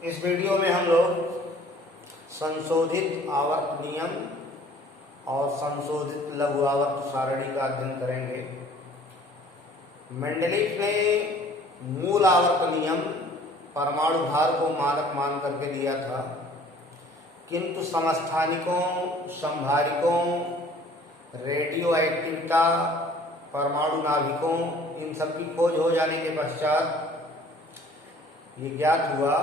इस वीडियो में हम लोग संशोधित आवर्त नियम और संशोधित लघु आवर्त सारणी का अध्ययन करेंगे। मेंडलीफ ने मूल आवर्त नियम परमाणु भार को मानक मान करके दिया था, किंतु समस्थानिकों, संभारिकों, रेडियो एक्टिविटा, परमाणु नाभिकों, इन सब की खोज हो जाने के पश्चात ये ज्ञात हुआ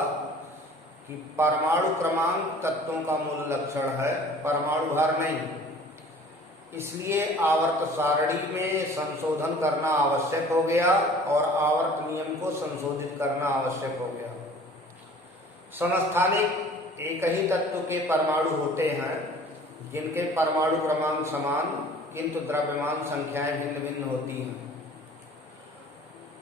कि परमाणु क्रमांक तत्वों का मूल लक्षण है, परमाणु भार नहीं। इसलिए आवर्त सारणी में संशोधन करना आवश्यक हो गया और आवर्त नियम को संशोधित करना आवश्यक हो गया। समस्थानिक एक ही तत्व के परमाणु होते हैं जिनके परमाणु क्रमांक समान किंतु द्रव्यमान संख्याएं भिन्न भिन्न होती हैं।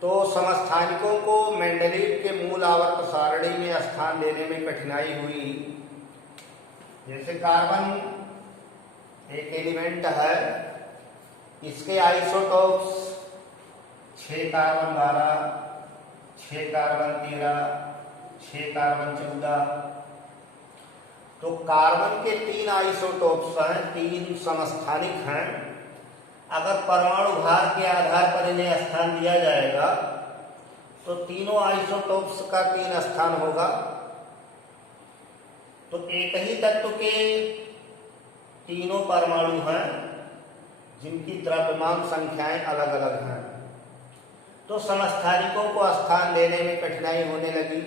तो समस्थानिकों को मेंडलीफ के मूल आवर्त सारणी में स्थान देने में कठिनाई हुई। जैसे कार्बन एक एलिमेंट है, इसके आइसोटोप्स 6 कार्बन 12, 6 कार्बन 13, 6 कार्बन 14। तो कार्बन के 3 आइसोटोप्स हैं, 3 समस्थानिक हैं। अगर परमाणु भार के आधार पर इन्हें स्थान दिया जाएगा तो तीनों आइसोटोप्स का 3 स्थान होगा। तो एक ही तत्व के तीनों परमाणु हैं जिनकी द्रव्यमान संख्याएं अलग अलग हैं, तो समस्थानिकों को स्थान देने में कठिनाई होने लगी।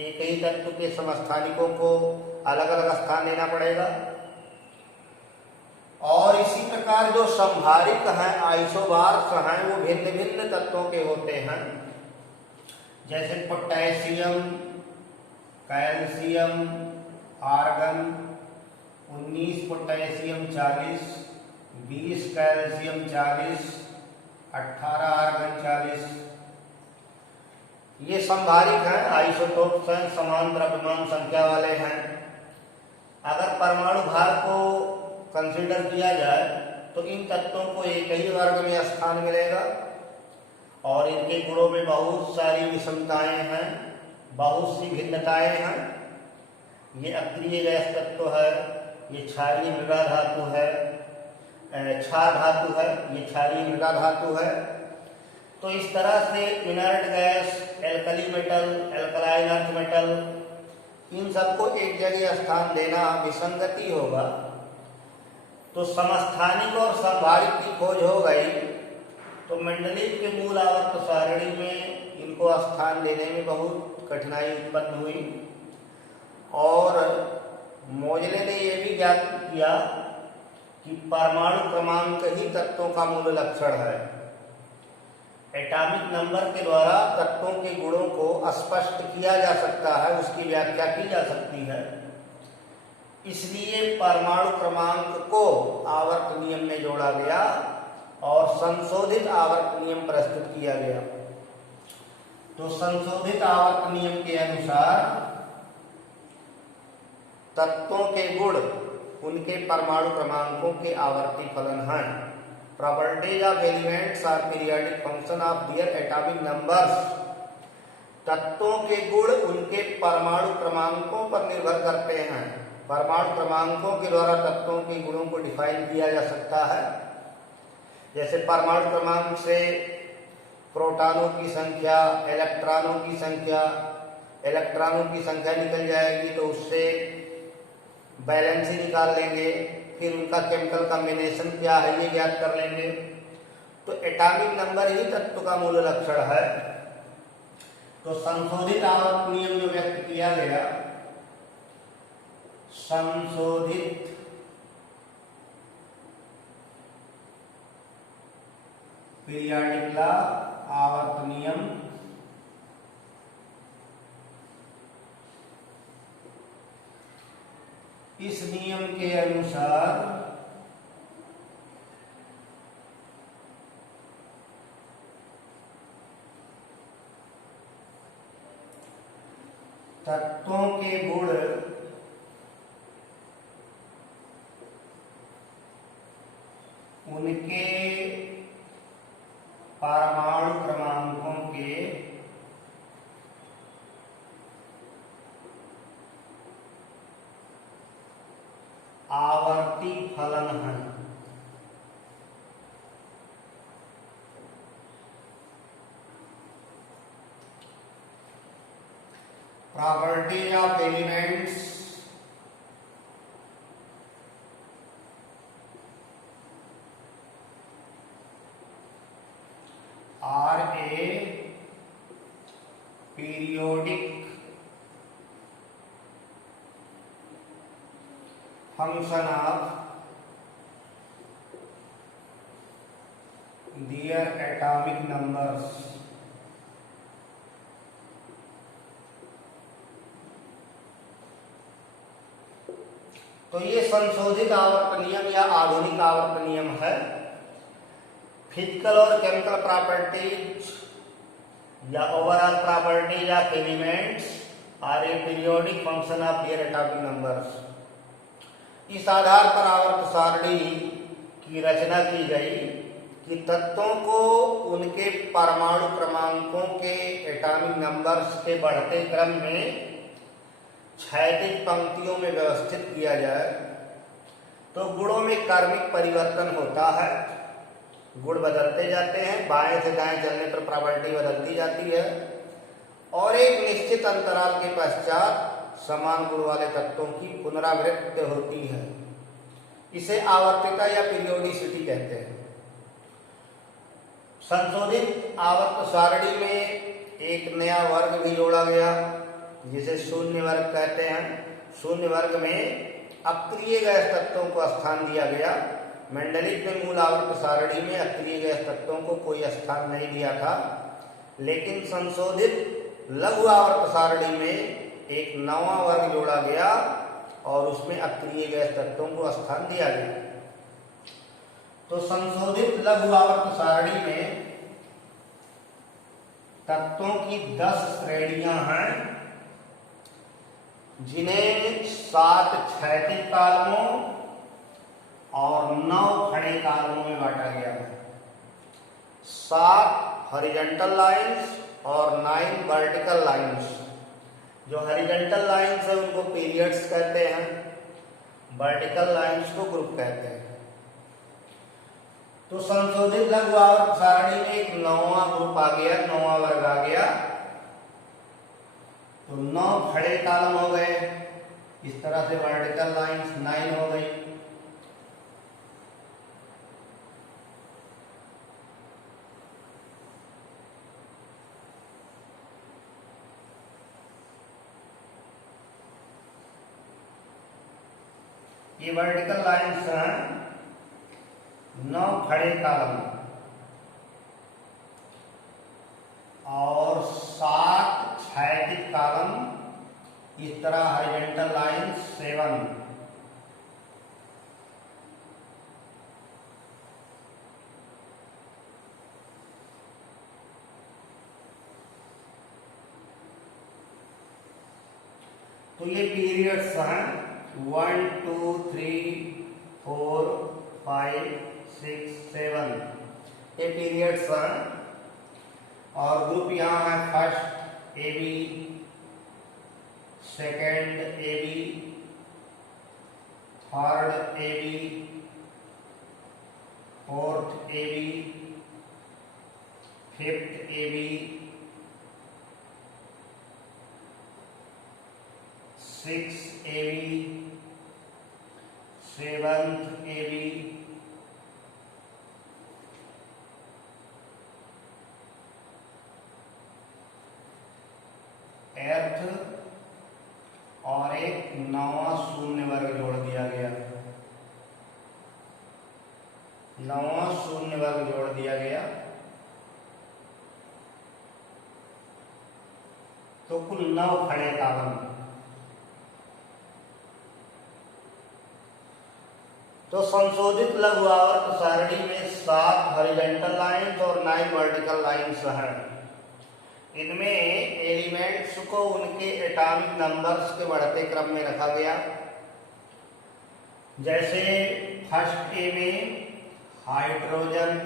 एक ही तत्व के समस्थानिकों को अलग अलग स्थान देना पड़ेगा। और इसी प्रकार जो संभारिक हैं, आइसोबार्स हैं, वो भिन्न भिन्न तत्वों के होते हैं। जैसे potassium, calcium, argon, 19 potassium 40, 20 calcium 40, 18 argon 40। ये संभारिक हैं, आइसोटोप्स हैं, समान द्रव्यमान संख्या वाले हैं। अगर परमाणु भार को कंसीडर किया जाए तो इन तत्वों को एक ही वर्ग में स्थान मिलेगा और इनके गुणों में बहुत सारी विषमताएं हैं, बहुत सी भिन्नताएं हैं। ये अक्रिय गैस तत्व है, ये क्षारीय मृदा धातु है, क्षार धातु है, ये क्षारीय मृदा धातु है। तो इस तरह से inert gas, alkali metal, alkaline earth metal, इन सबको एक जगह स्थान देना विसंगति होगा। तो समस्थानिक और संभारिक की खोज हो गई तो मेंडलीफ के मूल आवर्त सारणी में इनको स्थान देने में बहुत कठिनाई उत्पन्न हुई। और मोजले ने यह भी ज्ञात किया कि परमाणु क्रमांक ही तत्वों का मूल लक्षण है। एटॉमिक नंबर के द्वारा तत्वों के गुणों को स्पष्ट किया जा सकता है, उसकी व्याख्या की जा सकती है। इसलिए परमाणु क्रमांक को आवर्त नियम में जोड़ा गया और संशोधित आवर्त नियम प्रस्तुत किया गया। तो संशोधित आवर्त नियम के अनुसार तत्वों के गुण उनके परमाणु क्रमांकों के आवर्ती फलन हैं। Properties of elements are periodic function of their atomic numbers. तत्वों के गुण उनके परमाणु क्रमांकों पर निर्भर करते हैं। परमाणु क्रमांकों के द्वारा तत्वों के गुणों को डिफाइन किया जा सकता है। जैसे परमाणु क्रमांक से प्रोटॉनों की संख्या, इलेक्ट्रॉनों की संख्या, इलेक्ट्रॉनों की संख्या निकल जाएगी तो उससे बैलेंसी निकाल लेंगे, फिर उनका केमिकल कॉम्बिनेशन क्या है ये ज्ञात कर लेंगे। तो एटॉमिक नंबर ही तत्व का मूल लक्षण है। तो संशोधित आवर्त नियम जो व्यक्त किया गया, संशोधित पीरियोडिक लॉ आवर्त नियम इस नियम के अनुसार तत्वों के गुण उनके परमाणु क्रमांकों के आवर्ती फलन है। Property of elements are a periodic function of their atomic numbers। तो ये संशोधित आवर्त नियम या आधुनिक आवर्त नियम है। फिजिकल और केमिकल प्रॉपर्टीज या overall properties of elements are a periodic function of their atomic numbers. इस आधार पर आवर्त सारणी की रचना की गई कि तत्वों को उनके परमाणु क्रमांकों के एटॉमिक नंबर्स के बढ़ते क्रम में क्षैतिज पंक्तियों में व्यवस्थित किया जाए। तो गुणों में क्रमिक परिवर्तन होता है, गुण बदलते जाते हैं, बाएं से दाएं चलने पर प्रॉपर्टी बदलती जाती है और एक निश्चित अंतराल के पश्चात समान गुण वाले तत्वों की पुनरावृत्ति होती है। इसे आवर्तिता या पीरियोडिसिटी कहते हैं। संशोधित आवर्त सारणी में एक नया वर्ग भी जोड़ा गया जिसे शून्य वर्ग कहते हैं। शून्य वर्ग में अक्रिय गैस तत्वों को स्थान दिया गया। मेंडलीव ने मूल आवर्त सारणी में अक्रिय गैस तत्वों को कोई स्थान नहीं दिया था, लेकिन संशोधित लघु आवर्त सारणी में एक नवा वर्ग जोड़ा गया और उसमें अक्रिय गैस तत्वों को स्थान दिया गया। तो संशोधित लघु आवर्त सारणी में तत्वों की 10 श्रेणियां हैं, जिन्हें 7 क्षैतिज कालमों और 9 खड़े कालमों में बांटा गया है। 7 हॉरिजॉन्टल लाइंस और 9 वर्टिकल लाइंस। जो हॉरिजॉन्टल लाइंस है उनको पीरियड्स कहते हैं, वर्टिकल लाइंस को ग्रुप कहते हैं। तो संशोधित लघु आवर्त सारणी में एक 9वां ग्रुप आ गया, 9वां वर्ग आ गया। तो 9 खड़े कॉलम हो गए। इस तरह से वर्टिकल लाइंस 9 हो गई। ये वर्टिकल लाइंस हैं 9 खड़े कॉलम और 7 क्षैतिज कॉलम। इस तरह हॉरिजॉन्टल लाइंस 7। तो ये पीरियड्स हैं 1 2 3 4 5 6 7। ये पीरियड्स हैं और ग्रुप यहाँ है first A B, second A B, third A B, fourth A B, fifth A B, sixth A B, seventh A B, eighth और एक 9वां शून्य वर्ग जोड़ दिया गया। 9वां शून्य वर्ग जोड़ दिया गया। तो कुल 9 खड़े कॉलम। तो संशोधित लघु आवर्त सारणी में 7 हॉरिजॉन्टल लाइंस और 9 वर्टिकल लाइंस हैं। इनमें एलिमेंट्स को उनके एटॉमिक नंबर्स के बढ़ते क्रम में रखा गया। जैसे फर्स्ट ए में हाइड्रोजन,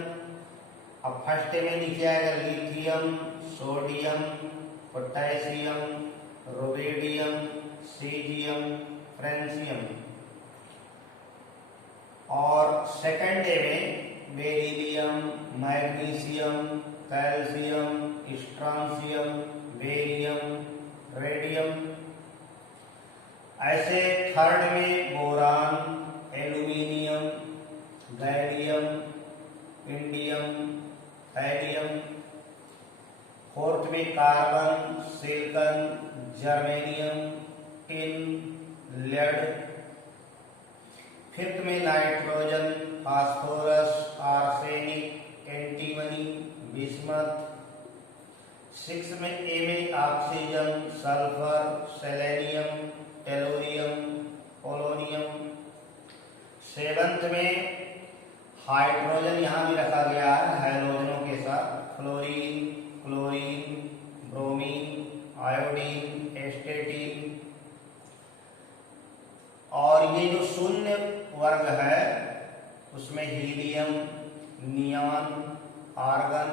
अब फर्स्ट ए में नीचे आएगा lithium, sodium, potassium, rubidium, caesium, francium. और सेकंड डे में beryllium, magnesium, calcium, strontium, barium, radium. ऐसे थर्ड में boron, aluminium, gallium, indium, thallium. Fourth में carbon, silicon, germanium, tin, lead. Fifth में nitrogen, phosphorus, arsenic, antimony, bismuth. Six में A में oxygen, sulphur, selenium, tellurium, polonium. Seventh में hydrogen यहाँ भी रखा गया है हाइड्रोजनों के साथ, fluorine, chlorine, bromine, iodine, astatine. और ये जो शून्य वर्ग है उसमें helium, neon, argon,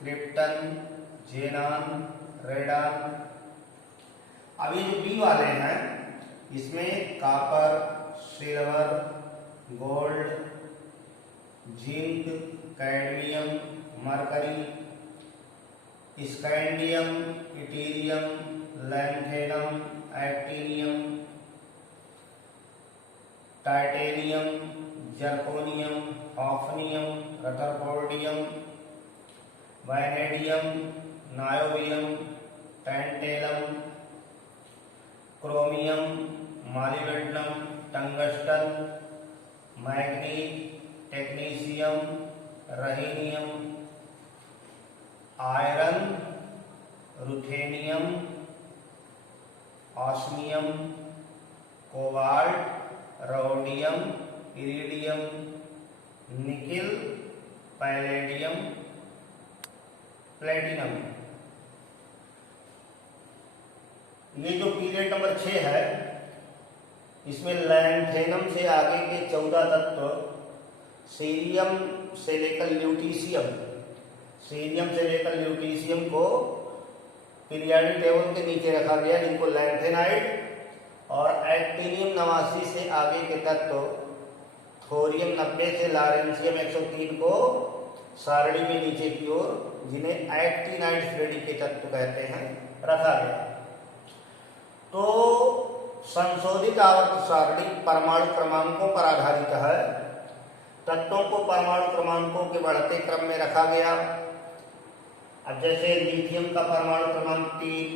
krypton, xenon, radon. अब ये जो बी वाले हैं इसमें copper, silver, gold, zinc, cadmium, mercury, scandium, yttrium, lanthanum, actinium, titanium, zirconium, hafnium, rutherfordium, vanadium, niobium, tantalum, chromium, molybdenum, tungsten, manganese, technetium, rhenium, iron, ruthenium, osmium, cobalt, rhodium, iridium, nickel, palladium, platinum. ये जो period number 6 है इसमें lanthanum से आगे के 14 तत्व, cerium से लेकर ल्यूटीशियम, सीरियम से लेकर ल्यूटीशियम को पीरियोडिक टेबल के नीचे रखा गया, जिनको लैंथेनाइड। और एक्टीनियम 89 से आगे के तत्व, थोरियम 90 से लॉरेंशियम 103 को सारणी में नीचे की ओर, जिन्हें एक्टिनाइड श्रेणी के तत्व कहते हैं, रखा गया। तो संशोधित आवर्त सारणी परमाणु क्रमांकों पर आधारित है। तत्वों को परमाणु क्रमांकों के बढ़ते क्रम में रखा गया। अब जैसे लिथियम का परमाणु क्रमांक 3,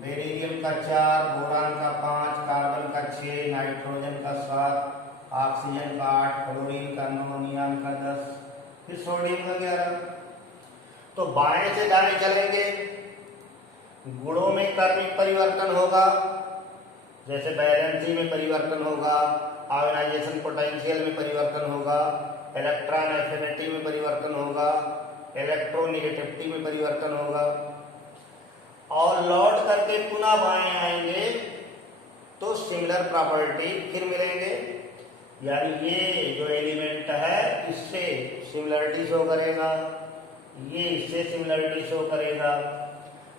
बेरिलियम का 4, बोरान का 5, कार्बन का 6, नाइट्रोजन का 7, ऑक्सीजन का 8, क्लोरीन का 9, नियॉन का 10, फिर सोडियम का 11। तो बाएं से दाएं चलेंगे, गुणों में क्रमिक परिवर्तन होगा, जैसे वैलेंसी में परिवर्तन होगा, आयोनाइजेशन पोटेंशियल में परिवर्तन होगा, इलेक्ट्रॉन एफिनिटी में परिवर्तन होगा, इलेक्ट्रोनेगेटिविटी में परिवर्तन होगा। और लौट करके पुनः बाएं आएंगे तो सिमिलर प्रॉपर्टी फिर मिलेंगे, यानी ये जो एलिमेंट है इससे सिमिलरिटी शो करेगा, ये इससे सिमिलरिटी शो करेगा।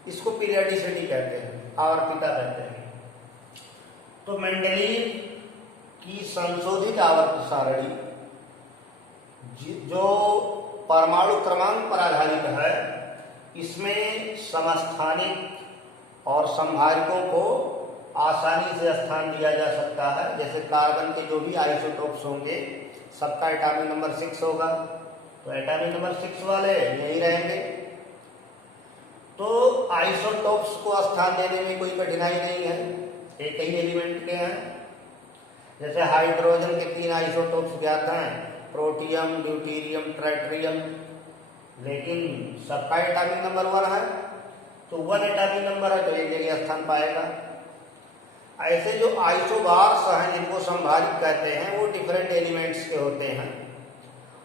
इसको पीरियडिसिटी कहते हैं, आवर्तिता कहते हैं। तो मेंडलीव की संशोधित आवर्त सारणी जो परमाणु क्रमांक पर आधारित है, इसमें समस्थानिक और संभाविकों को आसानी से स्थान दिया जा सकता है। जैसे कार्बन के जो भी आइसोटोप्स होंगे सबका एटॉमिक नंबर 6 होगा, तो एटॉमिक नंबर 6 वाले यही रहेंगे। तो आइसोटोप्स को स्थान देने में कोई कठिनाई नहीं है, एक ही एलिमेंट के हैं। जैसे हाइड्रोजन के 3 आइसोटोप्स ज्ञात हैं, प्रोटियम, ड्यूटीरियम, ट्राइट्रियम, लेकिन सबका एटॉमिक नंबर 1 है, तो 1 एटॉमिक नंबर है तो एक जगह स्थान पाएगा। ऐसे जो आइसोबार्स हैं जिनको संभाविक कहते हैं, वो डिफरेंट एलिमेंट्स के होते हैं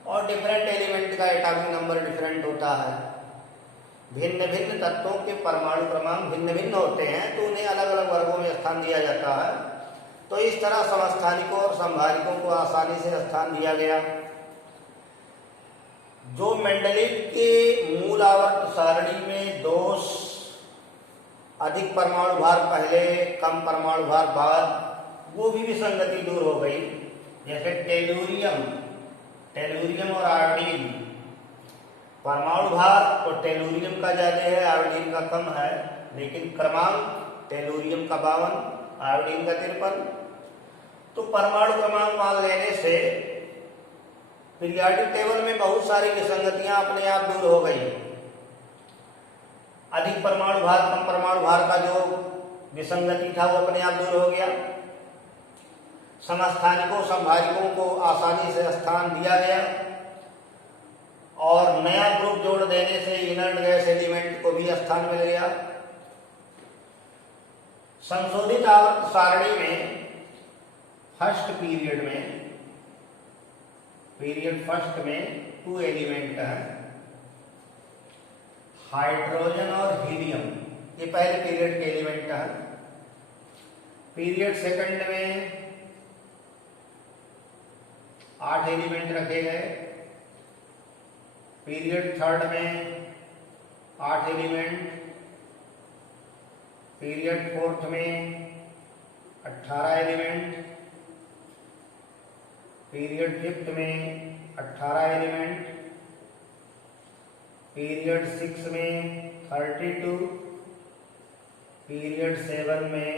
और डिफरेंट एलिमेंट का एटॉमिक नंबर डिफरेंट होता है। भिन्न भिन्न तत्वों के परमाणु क्रमांक भिन्न भिन्न होते हैं, तो उन्हें अलग अलग वर्गों में स्थान दिया जाता है। तो इस तरह समस्थानिकों और संभाविकों को आसानी से स्थान दिया गया। जो मेंडलीव के मूल आवर्त सारणी में दोष, अधिक परमाणु भार पहले, कम परमाणु भार बाद, वो भी विसंगति दूर हो गई। जैसे टेलूरियम टेलुरियम और आयोडीन। परमाणु भार तो टेलुरियम का ज्यादा है, आयोडीन का कम है, लेकिन क्रमांक टेलुरियम का 52, आयोडीन का 53। तो परमाणु क्रमांक मान लेने से पीरियोडिक टेबल में बहुत सारी विसंगतियां अपने आप दूर हो गई। अधिक परमाणु भार कम परमाणु भार का जो विसंगति था वो अपने आप दूर हो गया। समस्थानिकों संभाजकों को आसानी से स्थान दिया गया और नया ग्रुप जोड़ देने से इनर्ट गैस एलिमेंट को भी स्थान मिल गया। संशोधित आवर्त सारणी में फर्स्ट पीरियड फर्स्ट में 2 एलिमेंट हैं, हाइड्रोजन और हीलियम, ये पहले पीरियड के एलिमेंट हैं। पीरियड सेकंड में 8 एलिमेंट रखे गए, पीरियड थर्ड में 8 एलिमेंट, पीरियड फोर्थ में 18 एलिमेंट, पीरियड फिफ्थ में 18 एलिमेंट, पीरियड 6 में 32, पीरियड 7 में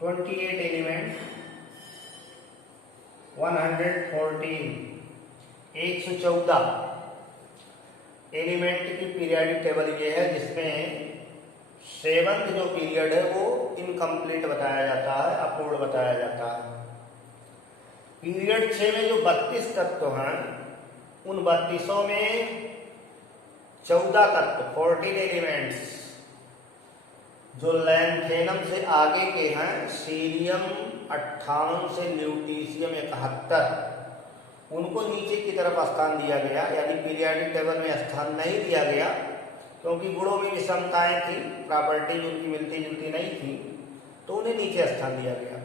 28 एलिमेंट, 114 एलिमेंट की पीरियोडिक टेबल ये है, जिसमें 7th जो पीरियड है वो इनकम्प्लीट बताया जाता है, अपूर्ण बताया जाता है। पीरियड 6 में जो 32 तत्व हैं, उन 32 में 14 तत्व 14 एलिमेंट्स जो लैंथेनम से आगे के हैं, सीरियम 58 से ल्यूटीशियम 71, उनको नीचे की तरफ स्थान दिया गया, यानी पीरियोडिक टेबल में स्थान नहीं दिया गया क्योंकि गुणों में विषमताएं थी, प्रॉपर्टीज उनकी मिलती जुलती नहीं थी, तो उन्हें नीचे स्थान दिया गया।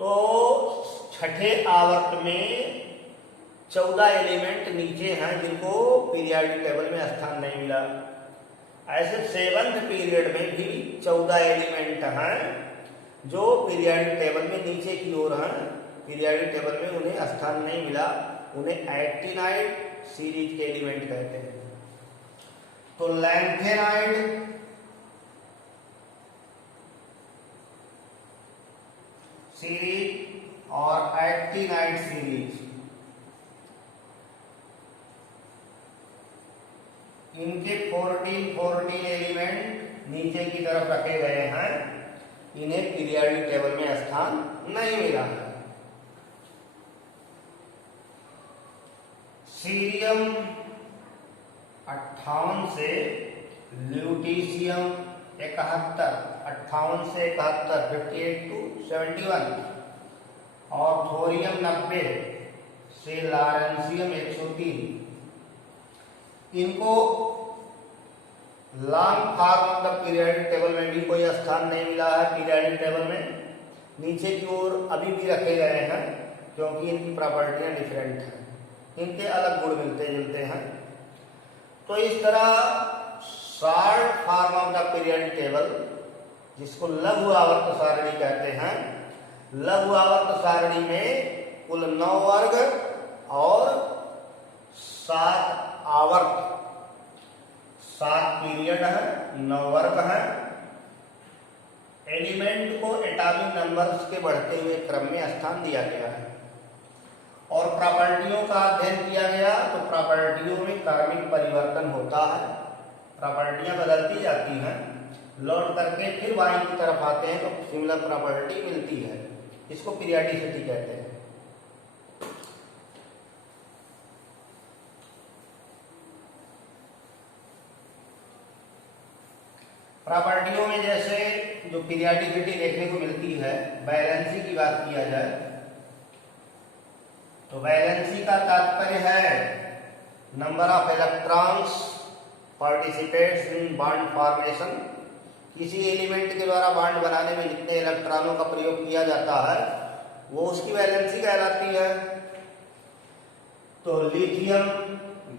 तो छठे आवर्त में 14 एलिमेंट नीचे हैं जिनको पीरियोडिक टेबल में स्थान नहीं मिला। ऐसे 7th पीरियड में भी 14 एलिमेंट हैं जो पीरियोडिक टेबल में नीचे की ओर हैं, पीरियोडिक टेबल में उन्हें स्थान नहीं मिला, उन्हें एक्टिनाइड सीरीज के एलिमेंट कहते हैं। तो लैंथेनाइड, सीरीज और एक्टिनाइड सीरीज, इनके 14 एलिमेंट नीचे की तरफ रखे गए हैं, इन्हें पीरियोडिक टेबल में स्थान नहीं मिला है। सीरियम 58 से ल्यूटीशियम 71, 58 से 71, 58 to 71, और थोरियम 90 से लॉरेंशियम 103, इनको long form of the periodic table में भी कोई स्थान नहीं मिला है। पीरियोडिक टेबल में नीचे की ओर अभी भी रखे गए हैं क्योंकि इनकी प्रॉपर्टियां डिफरेंट हैं, इनके अलग गुण मिलते जुलते हैं। तो इस तरह short form of the periodic table, जिसको लघु आवर्त सारणी कहते हैं, लघु आवर्त सारणी में कुल 9 वर्ग और 7 आवर्त, 7 पीरियड है, 9 वर्ग है। एलिमेंट को एटॉमिक नंबर्स के बढ़ते हुए क्रम में स्थान दिया गया है और प्रॉपर्टियों का अध्ययन किया गया। तो प्रॉपर्टियों में क्रमिक परिवर्तन होता है, प्रॉपर्टियां बदलती जाती हैं, लौट करके फिर बाई की तरफ आते हैं तो सिमिलर प्रॉपर्टी मिलती है, इसको पीरियोडिसिटी कहते हैं। प्रॉपर्टियों में जैसे जो पीरियोडिसिटी देखने को मिलती है, वैलेंसी की बात किया जाए तो वैलेंसी का तात्पर्य है number of electrons participates in bond formation. किसी एलिमेंट के द्वारा बॉन्ड बनाने में जितने इलेक्ट्रॉनों का प्रयोग किया जाता है वो उसकी वैलेंसी कहलाती है। तो lithium,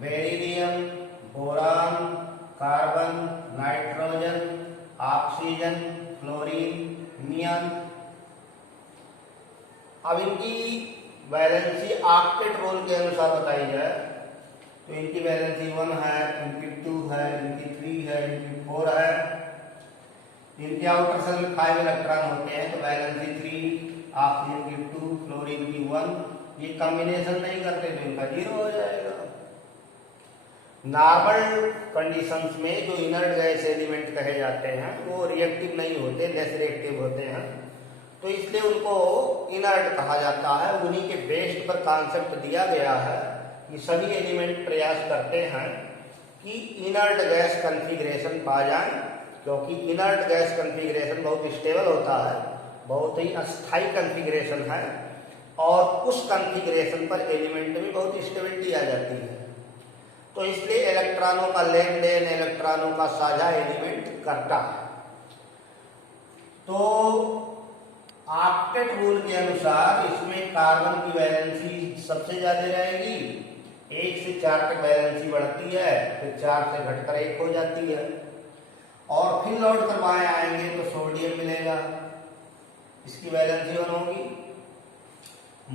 beryllium, boron, carbon, nitrogen, oxygen, fluorine, neon, अब इनकी वैलेंसी ऑक्टेट रोल के अनुसार बताई जाए तो इनकी वैलेंसी 1 है, इनकी 2 है, इनकी 3 है, इनकी 4 है। इनके आउटर सेल में 5 इलेक्ट्रॉन होते हैं तो वैलेंसी 3, ऑक्सीजन की 2, फ्लोरीन की 1। ये कॉम्बिनेशन नहीं करते तो इनका 0 हो जाएगा। नॉर्मल कंडीशंस में जो इनर्ट गैस एलिमेंट कहे जाते हैं वो रिएक्टिव नहीं होते, लेस रिएक्टिव होते हैं, तो इसलिए उनको इनर्ट कहा जाता है। उन्हीं के बेस्ड पर कॉन्सेप्ट दिया गया है कि सभी एलिमेंट प्रयास करते हैं कि इनर्ट गैस कॉन्फ़िगरेशन पा जाएं, क्योंकि इनर्ट गैस कॉन्फ़िगरेशन बहुत स्टेबल होता है, बहुत ही अस्थायी कॉन्फ़िगरेशन है और उस कॉन्फ़िगरेशन पर एलिमेंट में बहुत स्टेबिलिटी आ जाती है। तो इसलिए इलेक्ट्रॉनों का लेन देन, इलेक्ट्रॉनों का साझा एलिमेंट करता है। तो ऑक्टेट रूल के अनुसार इसमें कार्बन की वैलेंसी सबसे ज्यादा रहेगी, 1 से 4 तक वैलेंसी बढ़ती है, फिर 4 से घटकर 1 हो जाती है और फिर लौट कर बाएं आएंगे तो सोडियम मिलेगा, इसकी वैलेंसी 1 होगी।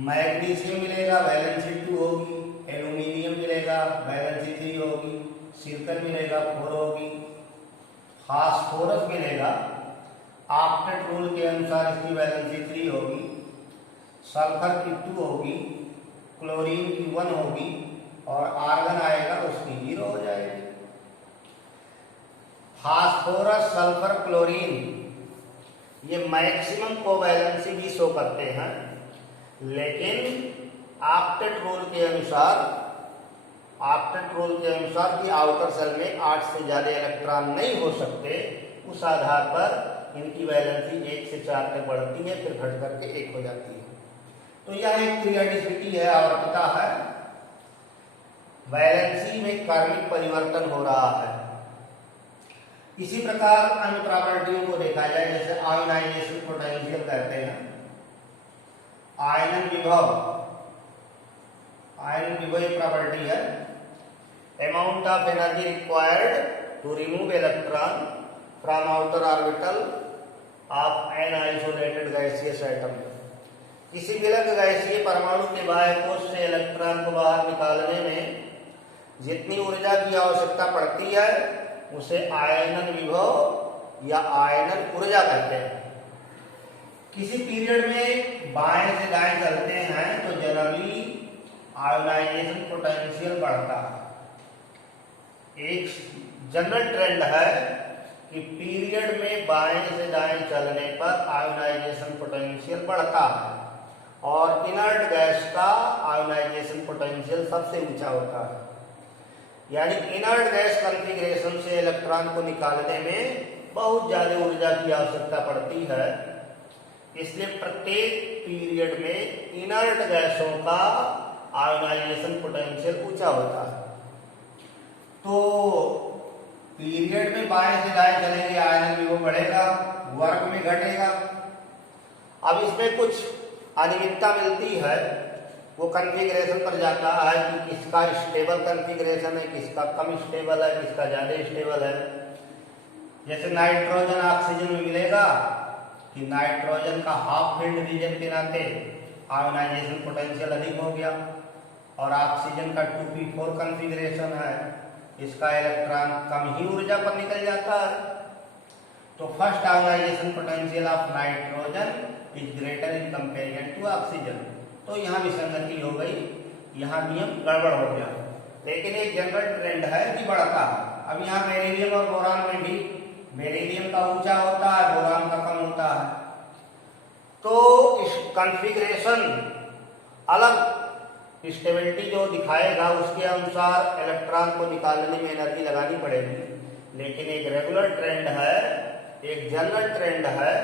मैग्नीशियम मिलेगा, वैलेंसी 2 होगी। एल्यूमिनियम मिलेगा, वैलेंसी 3 होगी। सिलिकॉन मिलेगा, 4 होगी। फास्फोरस मिलेगा, ऑक्टेट रूल के अनुसार इसकी वैलेंसी 3 होगी। सल्फर की 2 होगी, क्लोरीन की 1 होगी और आर्गन आएगा उसकी 0 हो जाएगी। फास्फोरस, सल्फर, क्लोरीन ये मैक्सिमम कोवैलेंसी भी शो करते हैं, लेकिन ऑक्टेट रूल के अनुसार कि आउटर सेल में 8 से ज्यादा इलेक्ट्रॉन नहीं हो सकते, उस आधार पर इनकी वैलेंसी 1 से 4 तक बढ़ती है, फिर घट करके 1 हो जाती है। तो यह एक पीरियडिसिटी है, आवर्तता है। वैलेंसी में कार्मिक परिवर्तन हो रहा है। इसी प्रकार अन्य प्रॉपर्टियों को देखा जाए, जैसे आयोनाइजेशन पोटेंशियल कहते हैं, आयनन विभव एक प्रॉपर्टी है। Amount of energy required to remove electron from outer orbital of an isolated gaseous atom. किसी विलग गैसीय परमाणु के बाह्य कोश से इलेक्ट्रॉन को बाहर निकालने में जितनी ऊर्जा की आवश्यकता पड़ती है उसे आयनन विभव या आयनन ऊर्जा कहते हैं। किसी पीरियड में बाएं से दाएं चलते हैं तो जनरली आयोनाइजेशन पोटेंशियल बढ़ता है। एक जनरल ट्रेंड है कि पीरियड में बाएं से दाएं चलने पर आयोनाइजेशन पोटेंशियल बढ़ता है और इनर्ट गैस का आयोनाइजेशन पोटेंशियल सबसे ऊंचा होता है। यानी इनर्ट गैस कॉन्फ़िगरेशन से इलेक्ट्रॉन को निकालने में बहुत ज्यादा ऊर्जा की आवश्यकता पड़ती है, इसलिए प्रत्येक पीरियड में इनर्ट गैसों का आयोनाइजेशन पोटेंशियल ऊंचा होता है। तो पीरियड में बाएं से दाएं चलेंगे, आयनन विभव बढ़ेगा, वर्क में घटेगा। अब इसमें कुछ अनियमितता मिलती है, वो कॉन्फ़िगरेशन पर जाता है कि किसका स्टेबल कॉन्फ़िगरेशन है, किसका कम स्टेबल है, किसका ज्यादा स्टेबल है। जैसे नाइट्रोजन ऑक्सीजन में मिलेगा कि नाइट्रोजन का हाफ फील्ड रीजन के नाते आयोनाइजेशन पोटेंशियल अधिक हो गया और ऑक्सीजन का 2p4 कॉन्फ़िगरेशन है, इसका इलेक्ट्रॉन कम ही ऊर्जा पर निकल जाता है। तो first ionisation potential of nitrogen is greater in comparison to oxygen. तो यहाँ विसंगति हो गई, यहाँ नियम गड़बड़ हो गया, लेकिन एक जनरल ट्रेंड है कि बढ़ता है। अब यहाँ बेरिलियम और बोरान में भी बेरिलियम का ऊंचा होता है, बोरान का कम होता है। तो इस कॉन्फ़िगरेशन अलग स्टेबिलिटी जो दिखाएगा उसके अनुसार इलेक्ट्रॉन को निकालने में एनर्जी लगानी पड़ेगी, लेकिन एक रेगुलर ट्रेंड है, एक जनरल ट्रेंड है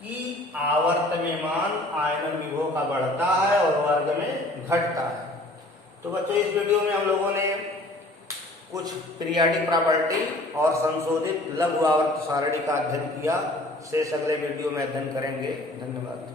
कि आवर्तमान आयनन विभव का बढ़ता है और वर्ग में घटता है। तो बच्चों, इस वीडियो में हम लोगों ने कुछ पीरियाडिक प्रॉपर्टी और संशोधित लघु आवर्त सारणी का अध्ययन किया। शेष अगले वीडियो में अध्ययन करेंगे। धन्यवाद।